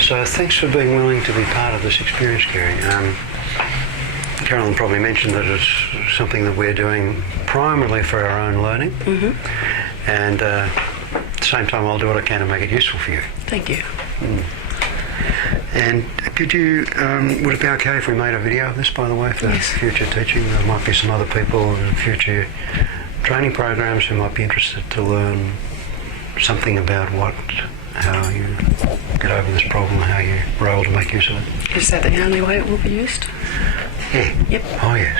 So thanks for being willing to be part of this experience, Gary. Carolyn probably mentioned that it's something that we're doing primarily for our own learning, and at the same time I'll do what I can to make it useful for you. Thank you. And could you, would it be okay if we made a video of this, by the way, for future teaching? There might be some other people in future training programs who might be interested to learn something about how you get over this problem, how you were able to make use of it. Is that the only way it will be used? Yeah. Yep. Oh, yes.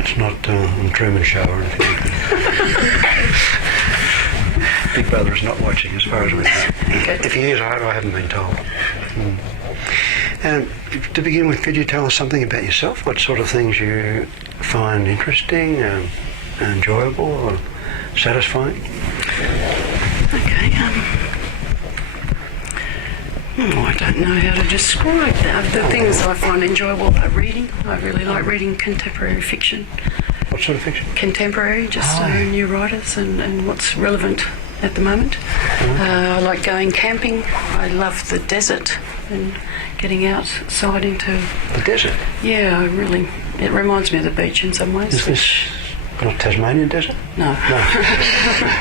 It's not on Truman Show or anything like that. Big Brother is not watching, as far as we know. Okay. If he is, I haven't been told. And to begin with, could you tell us something about yourself? What sort of things you find interesting, enjoyable, or satisfying? Okay. I don't know how to describe that. The things I find enjoyable are reading. I really like reading contemporary fiction. What sort of fiction? Contemporary, just new writers and what's relevant at the moment. I like going camping. I love the desert and getting outside into... The desert? Yeah, it reminds me of the beach in some ways. Is this not Tasmanian desert? No.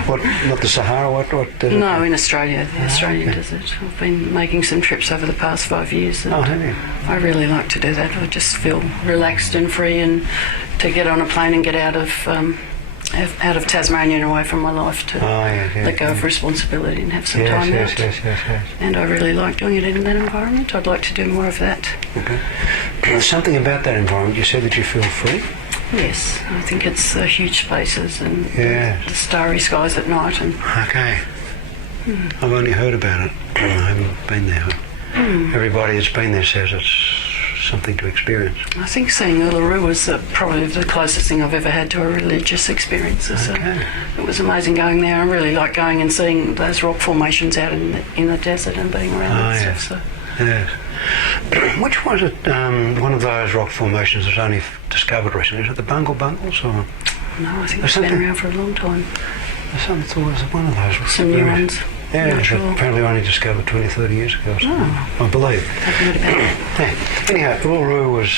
What, not the Sahara? What desert? No, in Australia, the Australian desert. I've been making some trips over the past 5 years. And have you? I really like to do that. I just feel relaxed and free, and to get on a plane and get out of Tasmania and away from my life, to let go of responsibility and have some time out. Yes. And I really like doing it in that environment. I'd like to do more of that. Okay. There's something about that environment. You said that you feel free? Yes, I think it's huge spaces and Yes. the starry skies at night. And Okay. I've only heard about it. I haven't been there. Everybody that's been there says it's something to experience. I think seeing Uluru was probably the closest thing I've ever had to a religious experience. Okay. It was amazing going there. I really like going and seeing those rock formations out in the desert and being around and stuff. So. Yes. Which was it? One of those rock formations was only discovered recently. Is it the Bungle Bungles or? No, I think it's been around for a long time. I thought it was one of those. Some new ones. Yeah, sure. Apparently only discovered 20, 30 years ago. So I believe. I've heard about it. Yeah. Anyhow, Uluru was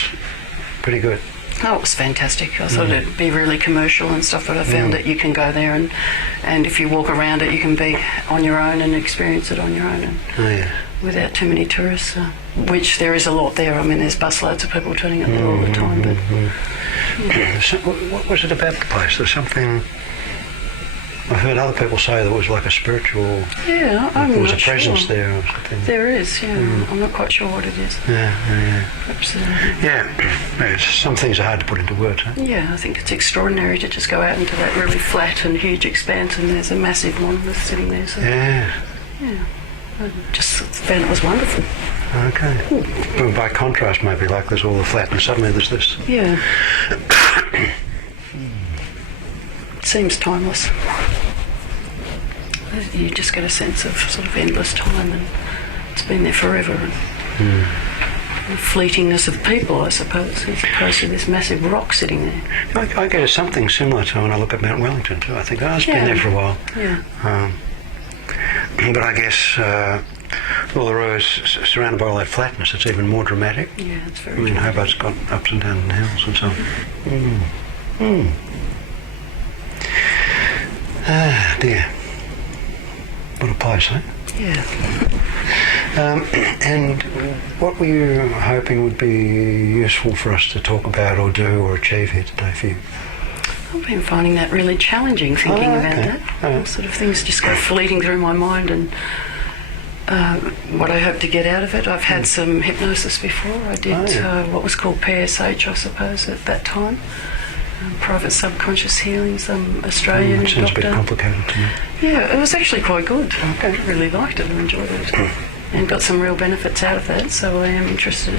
pretty good. Oh, it was fantastic. I thought it'd be really commercial and stuff, but I found that you can go there and if you walk around it, you can be on your own and experience it on your own. And without too many tourists, which there is a lot there. I mean, there's busloads of people turning up there all the time. But what was it about the place? There's something... I've heard other people say there was like a spiritual... Yeah, I'm there was not a presence sure. there or something. There is, I'm not quite sure what it is. Absolutely. Yeah, some things are hard to put into words, huh? Yeah, I think it's extraordinary to just go out into that really flat and huge expanse, and there's a massive monolith sitting there. So, yeah, I just found it was wonderful. Okay. Well, by contrast, maybe, like there's all the flat and suddenly there's this. Yeah. It seems timeless. You just get a sense of sort of endless time, and it's been there forever. And the fleetingness of people, I suppose, as opposed to this massive rock sitting there. I get something similar to when I look at Mount Wellington too. I think, it's been there for a while. Yeah. But I guess Uluru is surrounded by all that flatness. It's even more dramatic. Yeah, it's very I mean, dramatic. Hobart's got ups and downs and hills and so on. Ah, dear. What a place, eh? Yeah. And what were you hoping would be useful for us to talk about or do or achieve here today for you? I've been finding that really challenging, thinking about that. All sort of things just go fleeting through my mind, and what I hope to get out of it. I've had some hypnosis before. I did what was called PSH, I suppose, at that time. Private subconscious healing, some Australian It sounds doctor. a bit complicated to me. Yeah, it was actually quite good. I really liked it and enjoyed it, and got some real benefits out of that. So I am interested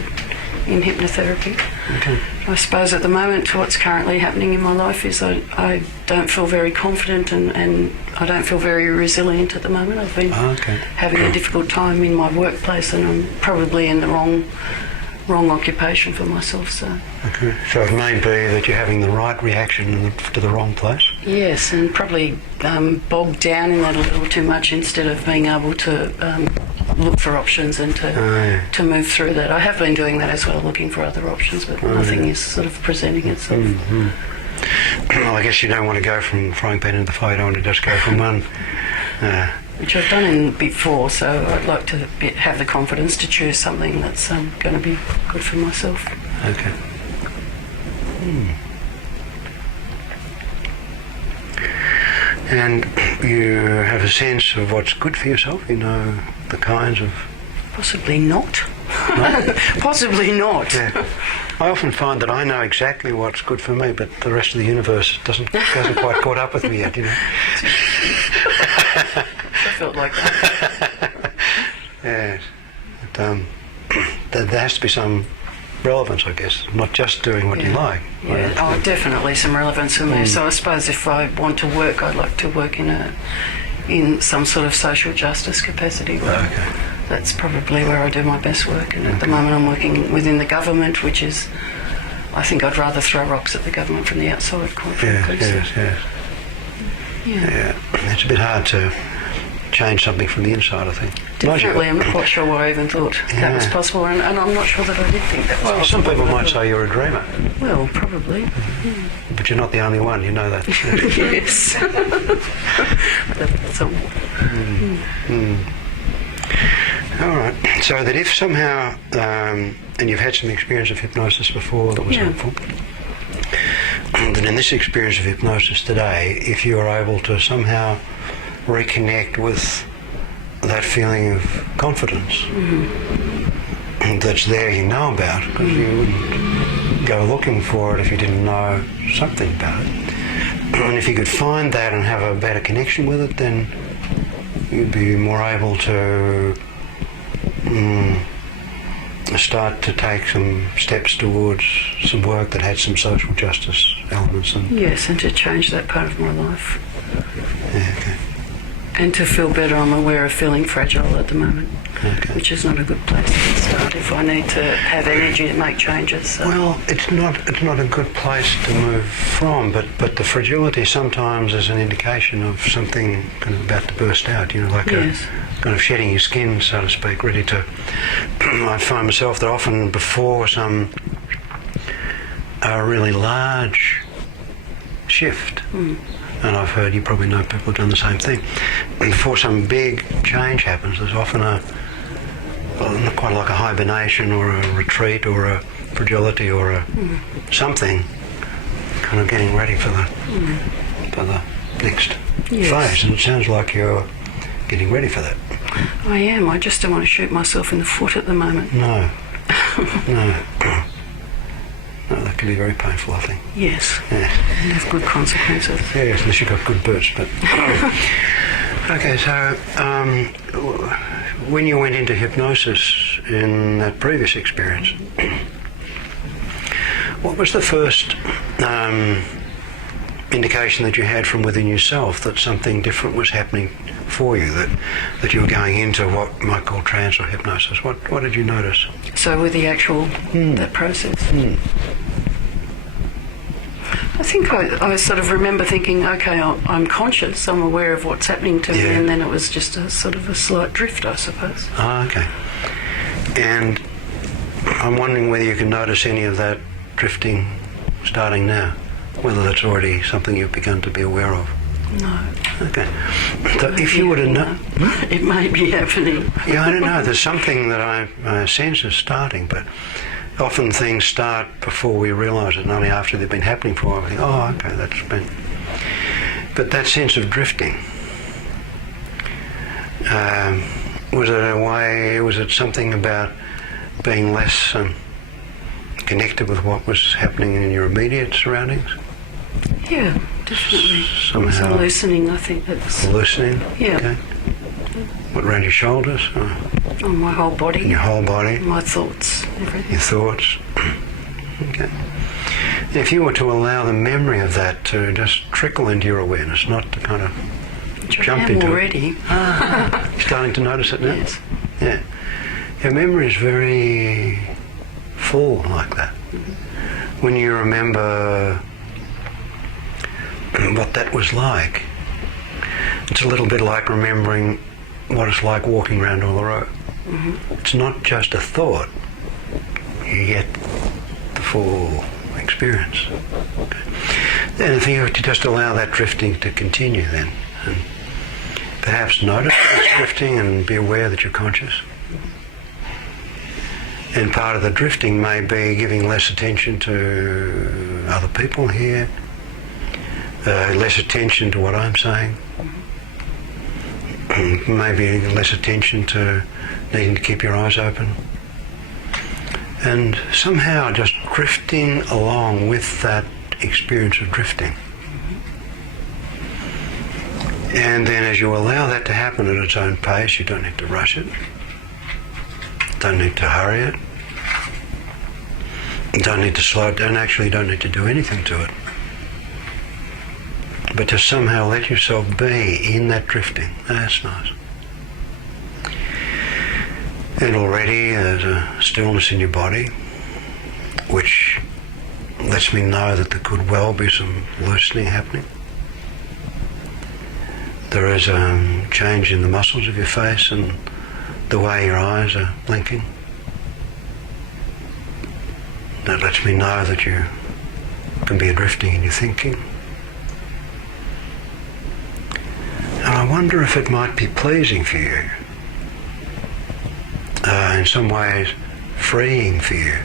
in hypnotherapy. Okay. I suppose at the moment what's currently happening in my life is I don't feel very confident and I don't feel very resilient at the moment. I've been having a difficult time in my workplace, and I'm probably in the wrong wrong occupation for myself. So Okay. So it may be that you're having the right reaction to the wrong place. yes, and probably bogged down in that a little too much instead of being able to look for options and to move through that. I have been doing that as well, looking for other options, but nothing is sort of presenting itself. Well, I guess you don't want to go from frying pan into the fire. You don't want to just go from one. Which I've done before, so I'd like to have the confidence to choose something that's going to be good for myself. Okay. And you have a sense of what's good for yourself? You know the kinds of... Possibly not. No? Possibly not. Yeah. I often find that I know exactly what's good for me, but the rest of the universe hasn't quite caught up with me yet, you know. I felt like that. Yes. But, there has to be some relevance, I guess, not just doing what you like. Yeah, oh, definitely some relevance for me. So I suppose if I want to work, I'd like to work in some sort of social justice capacity. Okay. That's probably where I do my best work. And at the moment I'm working within the government, which is, I think I'd rather throw rocks at the government from the outside, quite frankly. Yes. Yeah. It's a bit hard to change something from the inside, I think. Definitely, I'm not quite sure why I even thought that was possible, and I'm not sure that I did think that was possible. Well, some people might say you're a dreamer. Well, probably. But you're not the only one, you know that. Yes. That's all. All right. So that if somehow, and you've had some experience of hypnosis before that was helpful, that in this experience of hypnosis today, if you are able to somehow reconnect with that feeling of confidence that's there, you know about, because you wouldn't go looking for it if you didn't know something about it. And if you could find that and have a better connection with it, then you'd be more able to start to take some steps towards some work that had some social justice elements. Yes, and to change that part of my life. Yeah, okay. And to feel better. I'm aware of feeling fragile at the moment, which is not a good place to start if I need to have energy to make changes. So. Well, it's not a good place to move from, but the fragility sometimes is an indication of something kind of about to burst out, you know, like a kind of shedding your skin, so to speak, ready to... I find myself that often before some really large shift, and I've heard, you probably know people who've done the same thing, before some big change happens, there's often quite like a hibernation or a retreat or a fragility or a something, kind of getting ready for the next phase. And it sounds like you're getting ready for that. I am. I just don't want to shoot myself in the foot at the moment. No, that can be very painful, I think. Yes. Yeah. And have good consequences. Yes, unless you've got good boots, but... Okay, so when you went into hypnosis in that previous experience, what was the first indication that you had from within yourself that something different was happening for you, that you were going into what we might call trance or hypnosis? What did you notice? So with the actual, that process? I think I sort of remember thinking, okay, I'm conscious, I'm aware of what's happening to me, and then it was just a sort of a slight drift, I suppose. Ah, okay. And I'm wondering whether you can notice any of that drifting starting now, whether that's already something you've begun to be aware of. No. Okay. So if you were to know... It may be happening. Yeah, I don't know. There's something that I sense is starting, but often things start before we realise it, and only after they've been happening for a while we think, oh, okay, that's been... But that sense of drifting, was it something about being less connected with what was happening in your immediate surroundings? Yeah, definitely. Somehow. It was a loosening, I think. Loosening? Yeah. Okay. What, around your shoulders? On my whole body. In your whole body? My thoughts, everything. Your thoughts? Okay. If you were to allow the memory of that to just trickle into your awareness, not to kind of jump into already. it. Starting to notice it now? Yes. Yeah. Your memory is very full like that. When you remember what that was like, it's a little bit like remembering what it's like walking around Uluru. It's not just a thought. You get the full experience. And if you were to just allow that drifting to continue then, and perhaps notice that it's drifting and be aware that you're conscious. And part of the drifting may be giving less attention to other people here, less attention to what I'm saying, maybe less attention to needing to keep your eyes open, and somehow just drifting along with that experience of drifting. And then as you allow that to happen at its own pace, you don't need to rush it, don't need to hurry it, don't need to slow it down, actually don't need to do anything to it. But to somehow let yourself be in that drifting. That's nice. And already there's a stillness in your body, which lets me know that there could well be some loosening happening. There is a change in the muscles of your face and the way your eyes are blinking. That lets me know that you can be drifting in your thinking. And I wonder if it might be pleasing for you, in some ways freeing for you,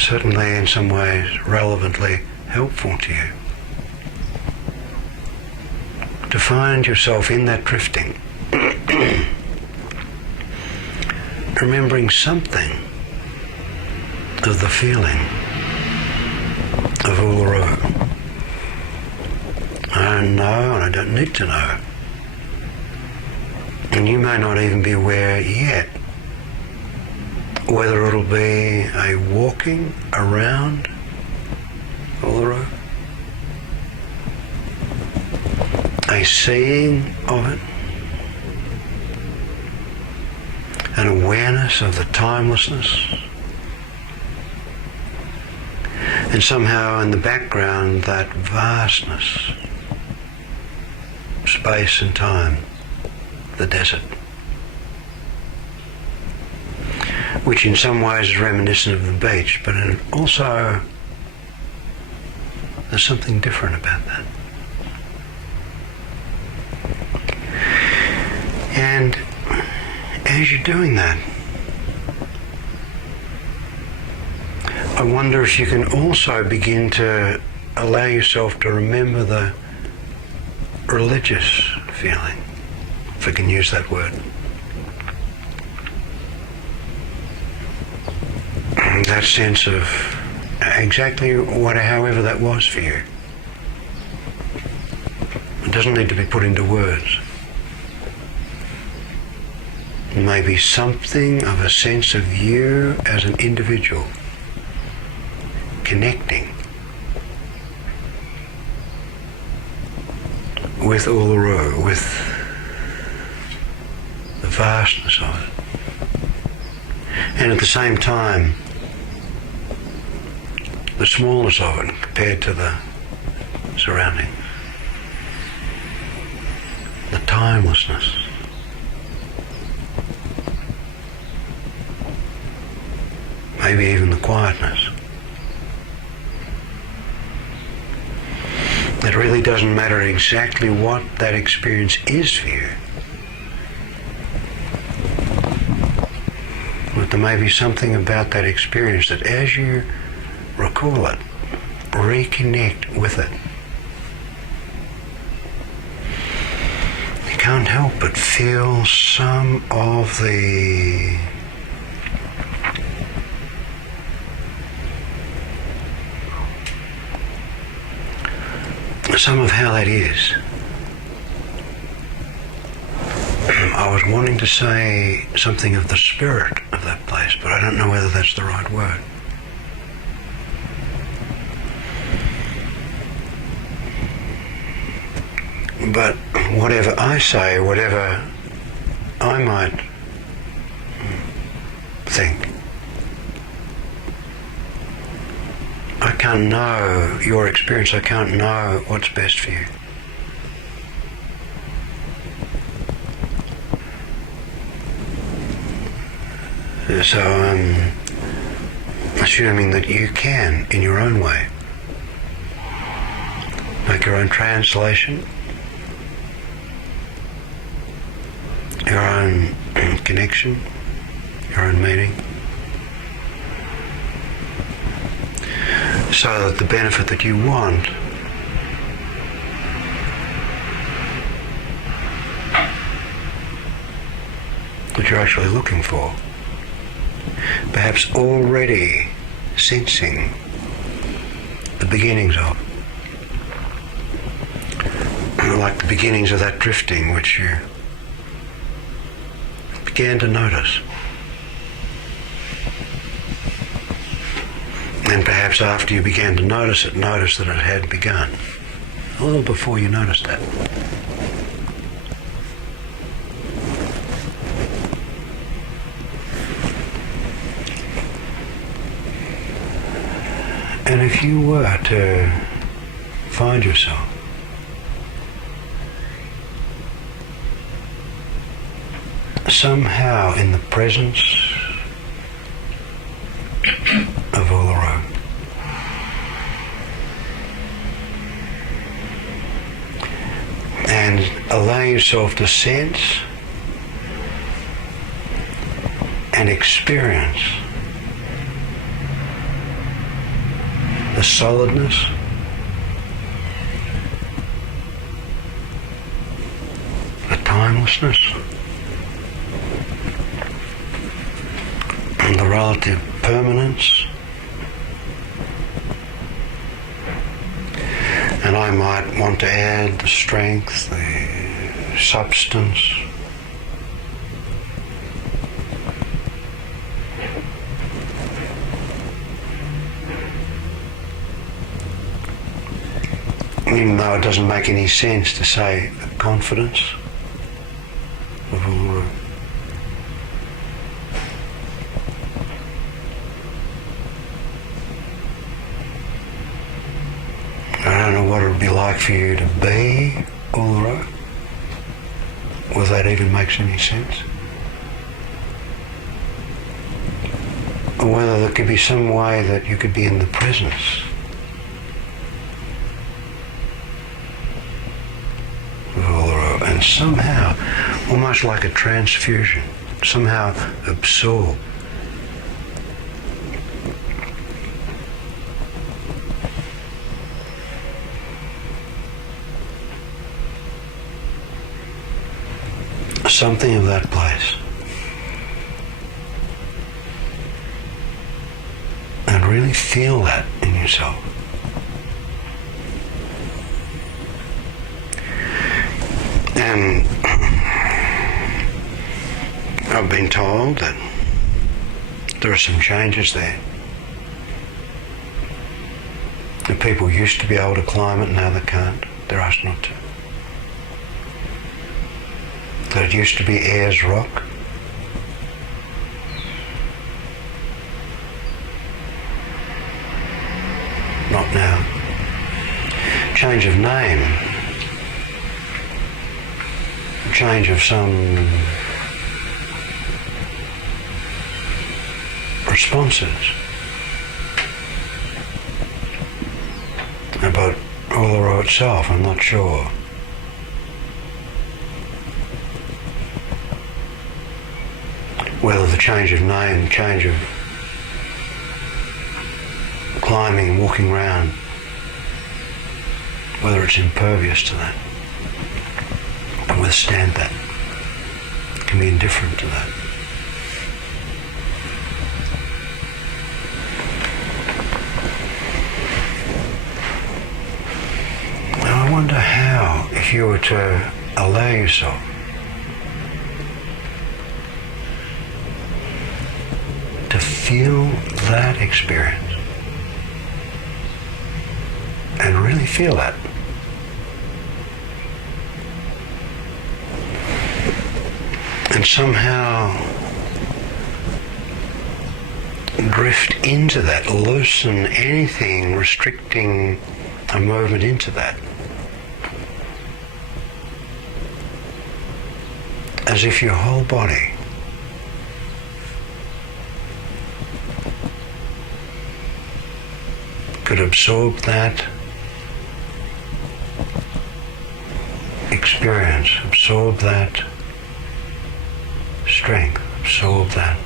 certainly in some ways relevantly helpful to you, to find yourself in that drifting, remembering something of the feeling of Uluru. I don't know, and I don't need to know. And you may not even be aware yet whether it'll be a walking around Uluru, a seeing of it, an awareness of the timelessness, and somehow in the background that vastness, space and time, the desert, which in some ways is reminiscent of the beach, but also there's something different about that. And as you're doing that, I wonder if you can also begin to allow yourself to remember the religious feeling, if I can use that word. That sense of exactly however that was for you. It doesn't need to be put into words. Maybe something of a sense of you as an individual connecting with Uluru, with the vastness of it. And at the same time, the smallness of it compared to the surroundings. The timelessness. Maybe even the quietness. It really doesn't matter exactly what that experience is for you. But there may be something about that experience that as you recall it, reconnect with it, you can't help but feel some of how that is. I was wanting to say something of the spirit of that place, but I don't know whether that's the right word. But whatever I say, whatever I might think. I can't know your experience. I can't know what's best for you. So I'm assuming that you can, in your own way, make your own translation, your own connection, your own meaning, so that the benefit that you want that you're actually looking for, perhaps already sensing the beginnings of, like the beginnings of that drifting which you began to notice. And perhaps after you began to notice it, notice that it had begun. A little before you noticed that. And if you were to find yourself somehow in the presence of Uluru, and allow yourself to sense and experience the solidness, the timelessness, and the relative permanence, and I might want to add the strength, the substance, even though it doesn't make any sense to say the confidence of Uluru. I don't know what it would be like for you to be Uluru, whether that even makes any sense. Or whether there could be some way that you could be in the presence and somehow, almost like a transfusion, somehow absorb something of that place and really feel that in yourself. And I've been told that there are some changes there. The people used to be able to climb it, now they can't. They're asked not to. That it used to be Ayers Rock. Not now. Change of name. Change of some responses about Uluru itself, I'm not sure. Whether the change of name, change of climbing, walking around, whether it's impervious to that, and withstand that, can be indifferent to that. Now I wonder how, if you were to allow yourself to feel that experience and really feel that, and somehow drift into that, loosen anything restricting a movement into that. As if your whole body could absorb that experience, absorb that strength, absorb that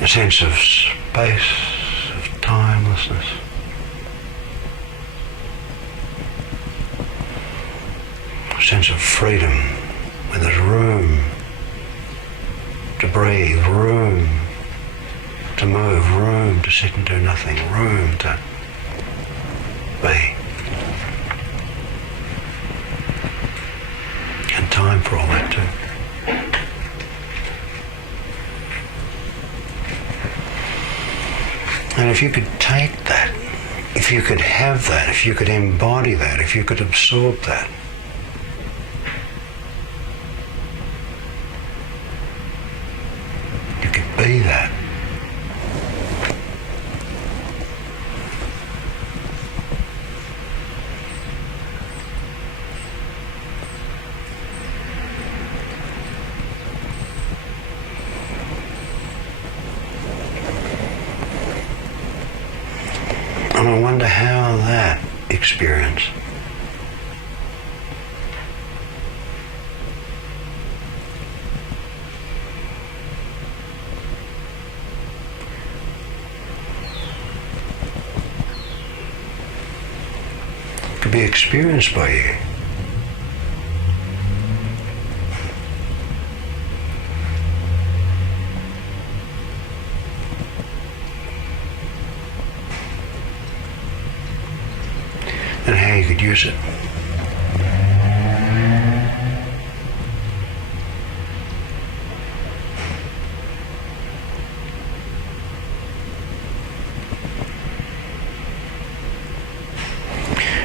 a sense of space, of timelessness. A sense of freedom, where there's room to breathe, room to move, room to sit and do nothing, room to be. And time for all that too. And if you could take that, if you could have that, if you could embody that, if you could absorb that, you could be that. And I wonder how that experience could be experienced by you. And how you could use it.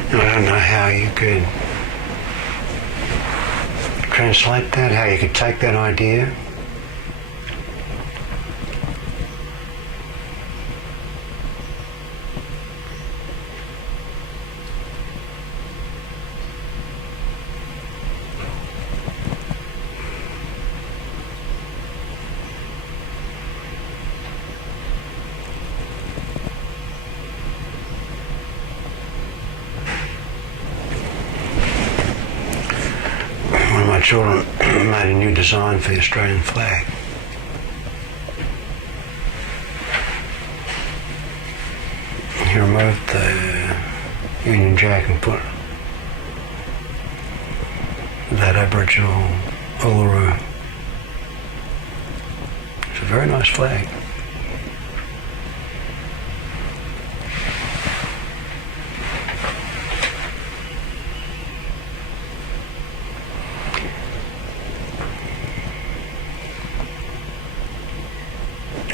And I don't know how you could translate that, how you could take that idea children made a new design for the Australian flag. He removed the Union Jack and put that Aboriginal Uluru. It's a very nice flag.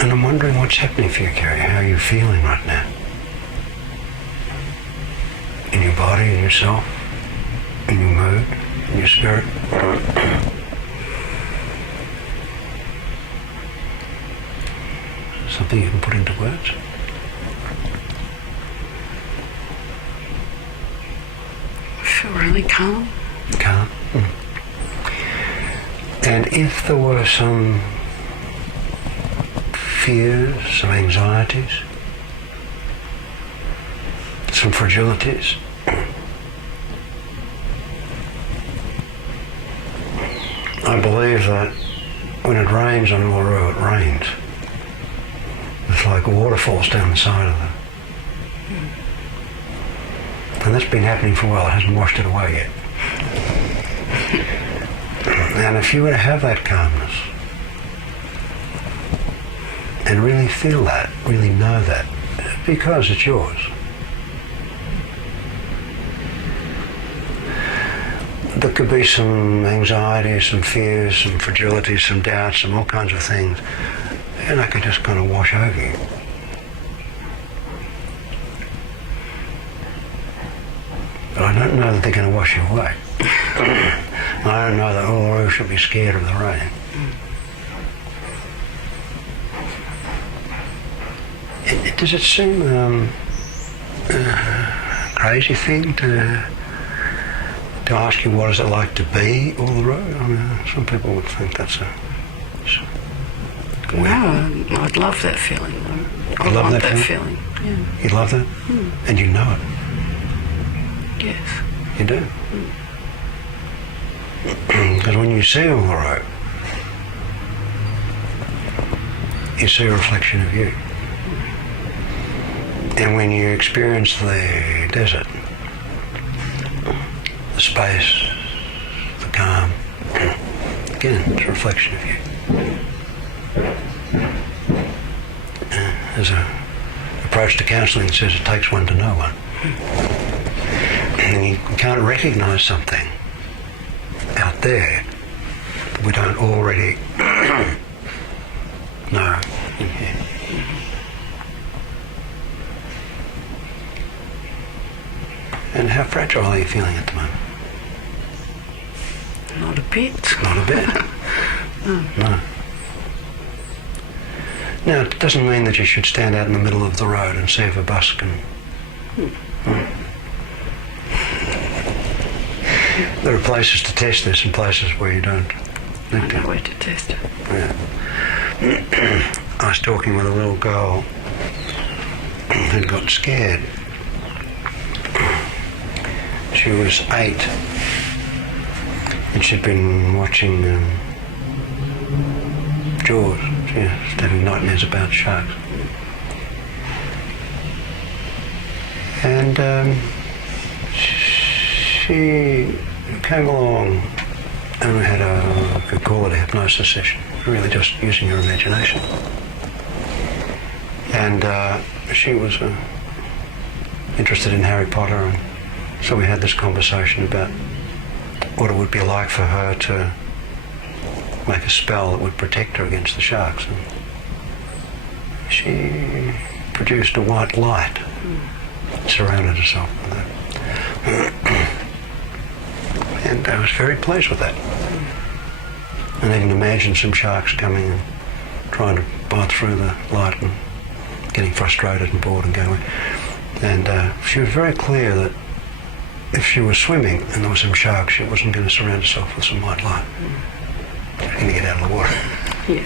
And I'm wondering what's happening for you, Carrie. How are you feeling right now? In your body, in yourself, in your mood, in your spirit? Something you can put into words? I feel really calm. Calm? And if there were some fears, some anxieties, some fragilities, I believe that when it rains on Uluru, it rains. It's like waterfalls down the side of it. And that's been happening for a while. It hasn't washed it away yet. And if you were to have that calmness, and really feel that, really know that, because it's yours. There could be some anxiety, some fears, some fragility, some doubts, some all kinds of things, and that could just kind of wash over you. But I don't know that they're going to wash you away. I don't know that Uluru should be scared of the rain. Does it seem a crazy thing to ask you what is it like to be Uluru? I mean, some people would think that's a... No, I'd love that feeling. I You love want that feeling. Yeah. You love that? And you know it? Yes. You do? Because when you see Uluru, you see a reflection of you. And when you experience the desert, the space, the calm, again, it's a reflection of you. There's an approach to counselling that says it takes one to know one. And you can't recognise something out there that we don't already know in here. And how fragile are you feeling at the moment? Not a bit. Not a bit. No. Now, it doesn't mean that you should stand out in the middle of the road and see if a bus can... There are places to test this and places where you don't need to. I know where to test it. Yeah. I was talking with a little girl who'd got scared. She was 8 and she'd been watching Jaws. She was having nightmares about sharks. And she came along and we had we could call it a hypnosis session, really just using your imagination. And she was interested in Harry Potter, and so we had this conversation about what it would be like for her to make a spell that would protect her against the sharks. And she produced a white light, surrounded herself with that. And I was very pleased with that. And even imagined some sharks coming and trying to bite through the light and getting frustrated and bored and going away. And she was very clear that if she was swimming and there were some sharks, she wasn't going to surround herself with some white light. She was going to get out of the water. Yeah.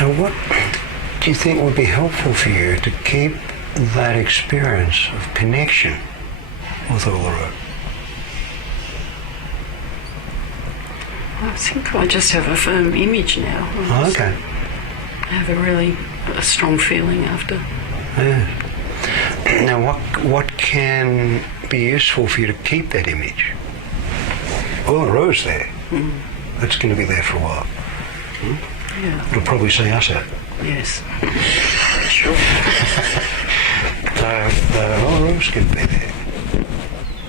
Now, what do you think would be helpful for you to keep that experience of connection with Uluru? I think I just have a firm image now. Oh, okay. I have a strong feeling after. Yeah. Now, what can be useful for you to keep that image? Uluru's there. That's going to be there for a while. Yeah. It'll probably see us out. Yes. Sure. So the Uluru's going to be there.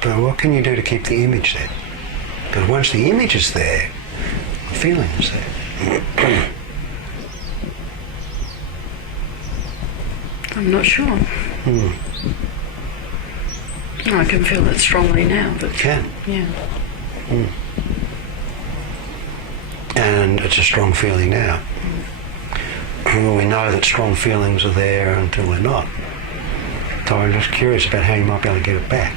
But what can you do to keep the image there? Because once the image is there, the feeling is there. I'm not sure. I can feel it strongly now, but... Can? Yeah. And it's a strong feeling now. Well, we know that strong feelings are there until they're not. So I'm just curious about how you might be able to get it back.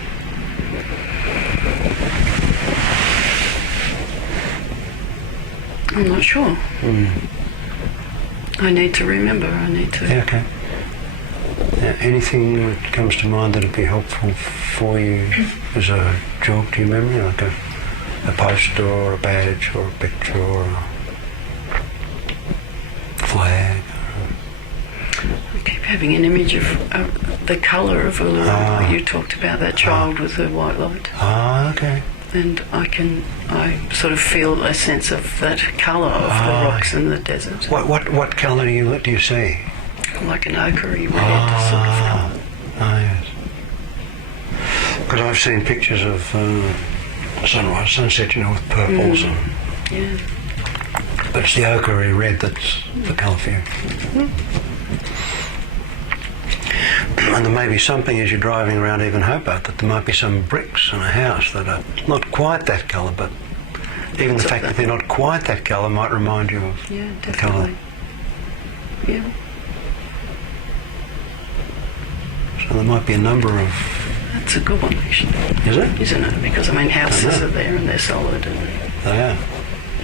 I'm not sure. I need to remember. I need to... Yeah, okay. Now, anything that comes to mind that would be helpful for you as a jog to your memory, like a poster or a badge or a picture or a flag? I keep having an image of the colour of Uluru. You talked about that child with the white light. Ah, okay. And I sort of feel a sense of that colour of the rocks in the desert. What colour do you see? Like an ochre-y red sort of colour. Ah, yes. Because I've seen pictures of sunrise, sunset, with purples and... Yeah. But it's the ochre red that's the colour for you. And there may be something as you're driving around even Hobart, that there might be some bricks in a house that are not quite that colour, but even the fact that they're not quite that colour might remind you of the colour. Yeah. So there might be a number of... That's a good one, actually. Is it? Isn't it? Because, I mean, houses are there and they're solid, and They are.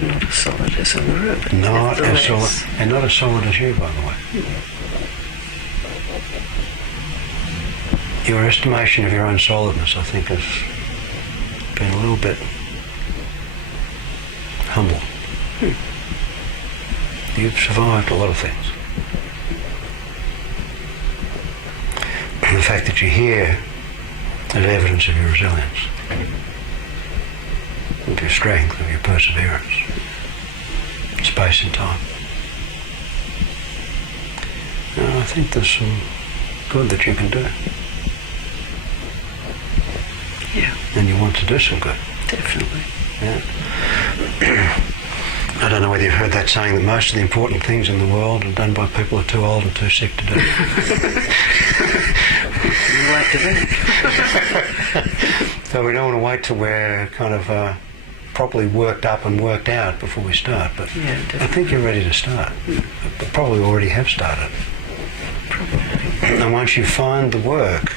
not as solid as a road. But Not as solid, nevertheless. and not as solid as you, by the way. Your estimation of your own solidness, I think, has been a little bit humble. You've survived a lot of things. And the fact that you're here is evidence of your resilience, of your strength, of your perseverance, space and time. Now, I think there's some good that you can do. Yeah, And you want to do some good. definitely. Yeah. I don't know whether you've heard that saying that most of the important things in the world are done by people who are too old and too sick to do. You like to think. So we don't want to wait till we're kind of properly worked up and worked out before we start. But Yeah, I definitely. think you're ready to start. But probably already have started. Probably. And once you find the work,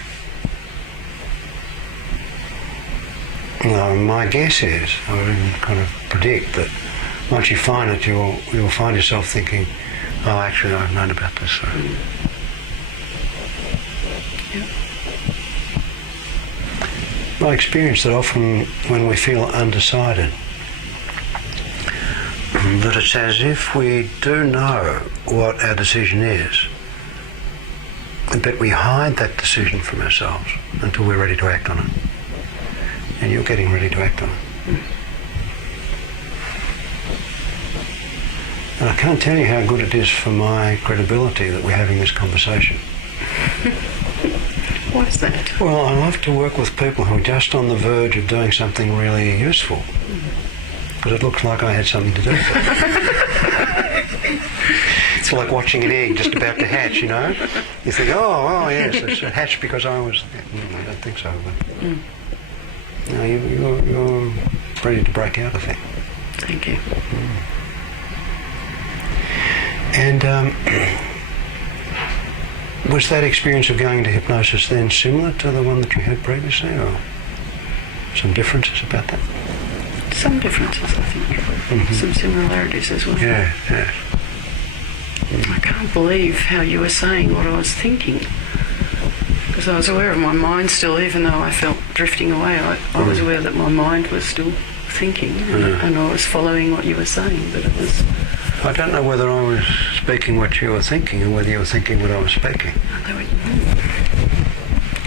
my guess is, I would even kind of predict that once you find it, you'll find yourself thinking, oh, actually, I've known about this. So. Yeah. I experience that often when we feel undecided, that it's as if we do know what our decision is, but we hide that decision from ourselves until we're ready to act on it. And you're getting ready to act on it. And I can't tell you how good it is for my credibility that we're having this conversation. What is that? Well, I love to work with people who are just on the verge of doing something really useful. Because it looks like I had something to do with it. It's like watching an egg just about to hatch, you know? You think, oh yes, it's hatched because I was... I don't think so, but... No, you're ready to break out, I think. Thank you. And was that experience of going into hypnosis then similar to the one that you had previously, or some differences about that? Some differences, I think. Some similarities as well. Yeah. I can't believe how you were saying what I was thinking. Because I was aware of my mind still, even though I felt drifting away. I was aware that my mind was still thinking, and I was following what you were saying, but it was... I don't know whether I was speaking what you were thinking or whether you were thinking what I was speaking. I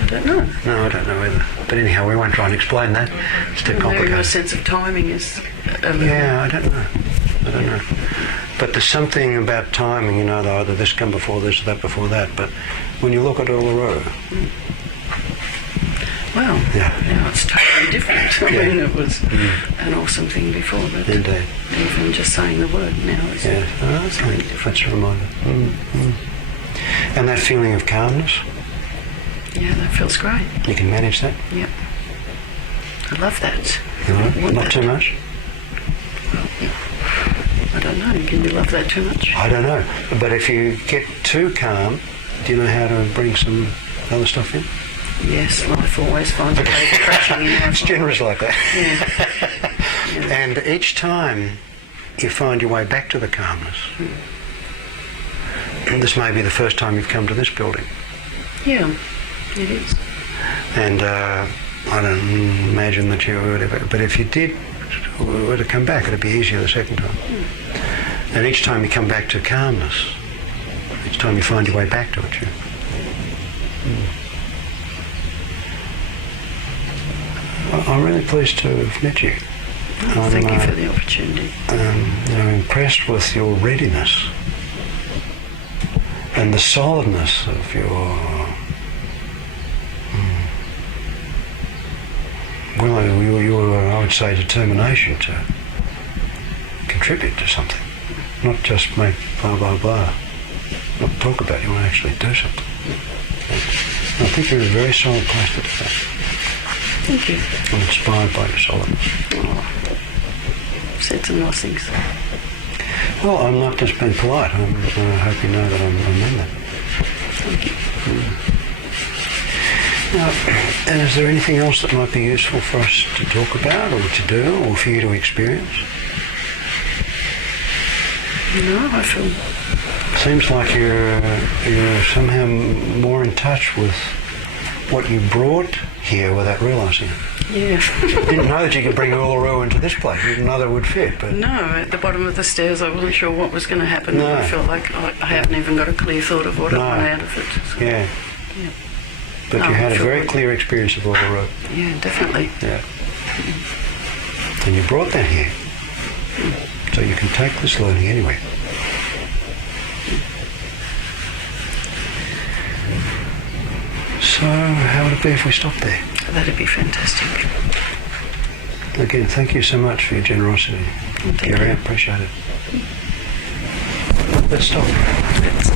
don't know. No, I don't know either. But anyhow, we won't try and explain that. It's too Maybe my complicated. sense of timing is... Yeah, I don't know. But there's something about timing, you know, either this come before this or that before that. But when you look at Uluru, Well, Yeah. now it's totally different. I mean, it was an awesome thing before, but indeed. even just saying the word now is Yeah, that's really different. that's a reminder. And that feeling of calmness, Yeah, that feels great. you can manage that. Yep. I love that. You know, Want not that. too much. I don't know. Can you love that too much? I don't know. But if you get too calm, do you know how to bring some other stuff in? Yes, life always finds a way to crashing in. It's generous like that. Yeah. And each time you find your way back to the calmness, this may be the first time you've come to this building. Yeah, it is. And I don't imagine that you would ever, but if you did were to come back, it'd be easier the second time. And each time you come back to calmness, each time you find your way back to it, I'm really pleased to have met you. Thank you for the opportunity. I'm impressed with your readiness and the solidness of your your I would say determination to contribute to something, not just make blah blah blah, not talk about. You want to actually do something. I think you're in a very solid place to do that. Thank you. I'm inspired by your solidness. You've said some nice things. Well, I'm not just being polite. I hope you know that I mean that. Thank you. Now, and is there anything else that might be useful for us to talk about or to do or for you to experience? No, I feel... Seems like you're somehow more in touch with what you brought here without realising it. Yeah. You didn't know that you could bring Uluru into this place. You didn't know that it would fit, but... No, at the bottom of the stairs I wasn't sure what was going to happen. No. I felt like I haven't even got a clear thought of what I want out of it. So, Yeah. yeah. But No, you had I a feel very good. clear experience of Uluru. Yeah, definitely. Yeah. And you brought that here. So you can take this learning anywhere. So how would it be if we stopped there? That'd be fantastic. Again, thank you so much for your generosity. Thank Gary, I you. appreciate it. Let's stop. That's